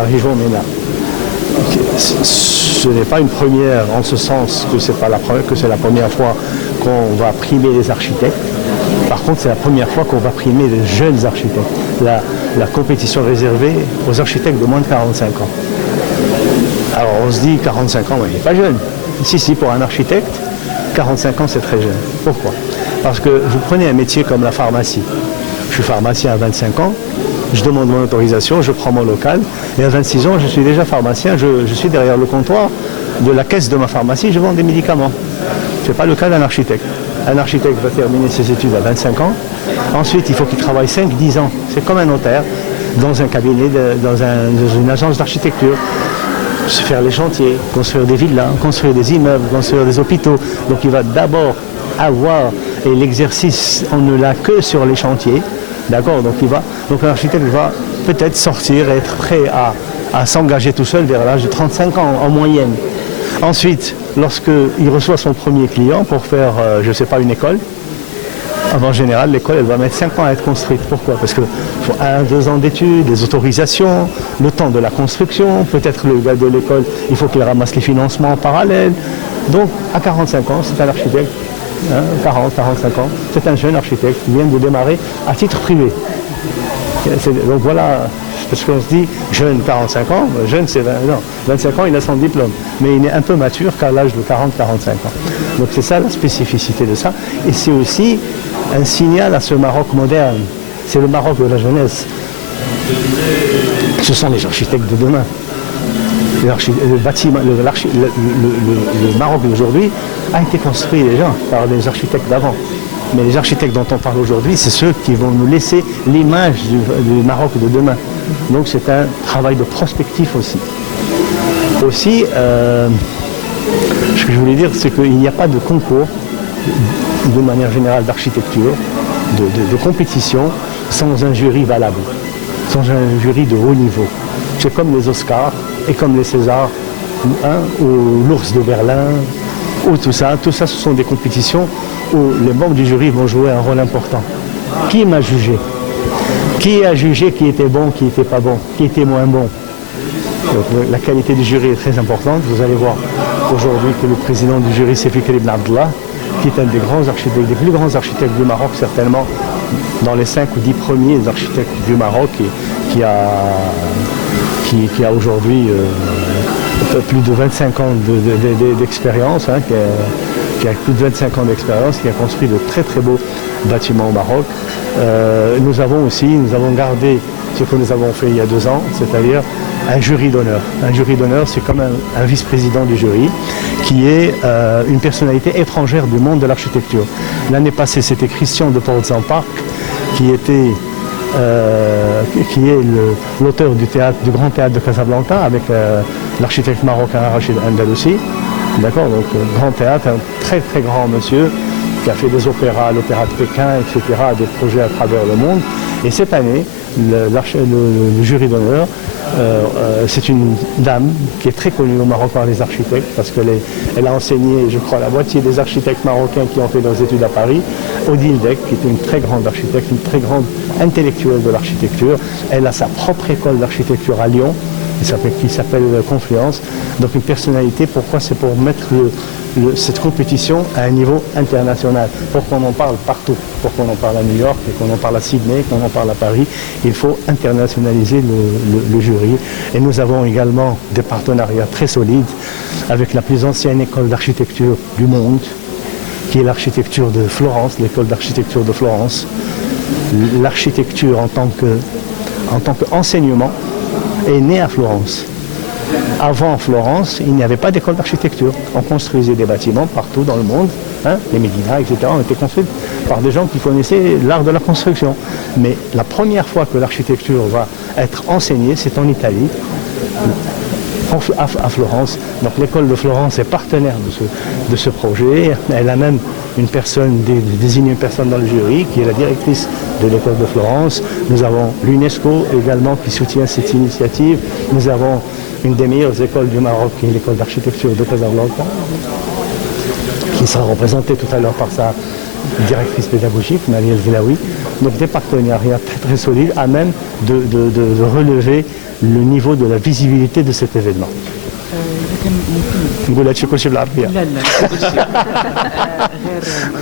la région MENA. Ce n'est pas une première en ce sens que c'est la première fois qu'on va primer les architectes. Par contre, c'est la première fois qu'on va primer les jeunes architectes. La compétition réservée aux architectes de moins de 45 ans. Alors on se dit 45 ans, il n'est pas jeune. Si, pour un architecte, 45 ans c'est très jeune. Pourquoi? Parce que vous prenez un métier comme la pharmacie. Je suis pharmacien à 25 ans, je demande mon autorisation, je prends mon local, et à 26 ans je suis déjà pharmacien, je suis derrière le comptoir de la caisse de ma pharmacie, je vends des médicaments. Ce n'est pas le cas d'un architecte. Un architecte va terminer ses études à 25 ans, ensuite il faut qu'il travaille 5-10 ans, c'est comme un notaire, dans un cabinet, dans une agence d'architecture. Faire les chantiers, construire des villas, construire des immeubles, construire des hôpitaux. Donc il va d'abord avoir, et l'exercice on ne l'a que sur les chantiers, d'accord, donc l'architecte va peut-être sortir et être prêt à s'engager tout seul vers l'âge de 35 ans en moyenne. Ensuite, lorsqu'il reçoit son premier client pour faire, je ne sais pas, une école, en général, l'école, elle va mettre 5 ans à être construite. Pourquoi? Parce qu'il faut 1-2 ans d'études, des autorisations, le temps de la construction, peut-être le gars de l'école, il faut qu'il ramasse les financements en parallèle. Donc, à 45 ans, c'est un architecte, 40-45 ans, c'est un jeune architecte qui vient de démarrer à titre privé. Donc voilà, parce qu'on se dit, jeune, 45 ans, jeune c'est 25 ans, il a son diplôme, mais il est un peu mature qu'à l'âge de 40-45 ans. Donc c'est ça la spécificité de ça, et c'est aussi un signal à ce Maroc moderne, c'est le Maroc de la jeunesse. Ce sont les architectes de demain. Le Maroc d'aujourd'hui a été construit déjà par des architectes d'avant. Mais les architectes dont on parle aujourd'hui, c'est ceux qui vont nous laisser l'image du Maroc de demain. Donc c'est un travail de prospectif aussi. Aussi, ce que je voulais dire, c'est qu'il n'y a pas de concours, de manière générale, d'architecture, de compétition, sans un jury valable, sans un jury de haut niveau. C'est comme les Oscars et comme les Césars, ou l'Ours de Berlin, ou tout ça, ce sont des compétitions où les membres du jury vont jouer un rôle important. Qui m'a jugé? Qui a jugé qui était bon, qui n'était pas bon, qui était moins bon? Donc, la qualité du jury est très importante. Vous allez voir aujourd'hui que le président du jury, c'est Fikri Ibn Abdallah, qui est un des grands architectes, des plus grands architectes du Maroc, certainement dans les 5 ou 10 premiers architectes du Maroc, qui a aujourd'hui plus de 25 ans d'expérience, qui a plus de 25 ans d'expérience, qui a construit de très très beaux bâtiments au Maroc. Nous avons gardé ce que nous avons fait il y a 2 ans, c'est-à-dire un jury d'honneur. Un jury d'honneur, c'est comme un vice-président du jury, qui est une personnalité étrangère du monde de l'architecture. L'année passée, c'était Christian de Port-Zamparc, qui est l'auteur du Grand Théâtre de Casablanca, avec l'architecte marocain Rachid Andalousi. D'accord, donc Grand Théâtre, un très très grand monsieur, qui a fait des opéras à l'Opéra de Pékin, etc., des projets à travers le monde. Et cette année, le jury d'honneur, c'est une dame qui est très connue au Maroc par les architectes, parce qu'elle a enseigné, je crois, la moitié des architectes marocains qui ont fait leurs études à Paris. Odile Dek, qui est une très grande architecte, une très grande intellectuelle de l'architecture. Elle a sa propre école d'architecture à Lyon, qui s'appelle Confluence. Donc une personnalité, pourquoi? C'est pour mettre cette compétition à un niveau international, pour qu'on en parle partout, pour qu'on en parle à New York, et qu'on en parle à Sydney, qu'on en parle à Paris. Il faut internationaliser le jury. Et nous avons également des partenariats très solides avec la plus ancienne école d'architecture du monde, qui est l'architecture de Florence, l'école d'architecture de Florence. L'architecture en tant qu'enseignement est née à Florence. Avant Florence, il n'y avait pas d'école d'architecture. On construisait des bâtiments partout dans le monde, les médinas, etc. ont été construits par des gens qui connaissaient l'art de la construction. Mais la première fois que l'architecture va être enseignée, c'est en Italie, à Florence. Donc l'école de Florence est partenaire de ce projet. Elle a même désigné une personne dans le jury qui est la directrice de l'école de Florence. Nous avons l'UNESCO également qui soutient cette initiative. Nous avons une des meilleures écoles du Maroc, qui est l'école d'architecture de Casablanca, qui sera représentée tout à l'heure par directrice pédagogique, Marie El-Zilaoui. Donc des partenariats très solides à même de relever le niveau de la visibilité de cet événement. نقول هادشي كلشي بالعربية. لا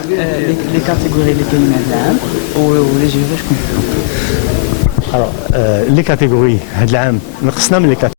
غير لي كاتيجوري اللي كاينين هذا العام ولي جيفي شكون. Alors, les catégories, هاد العام نقصنا من les catégories.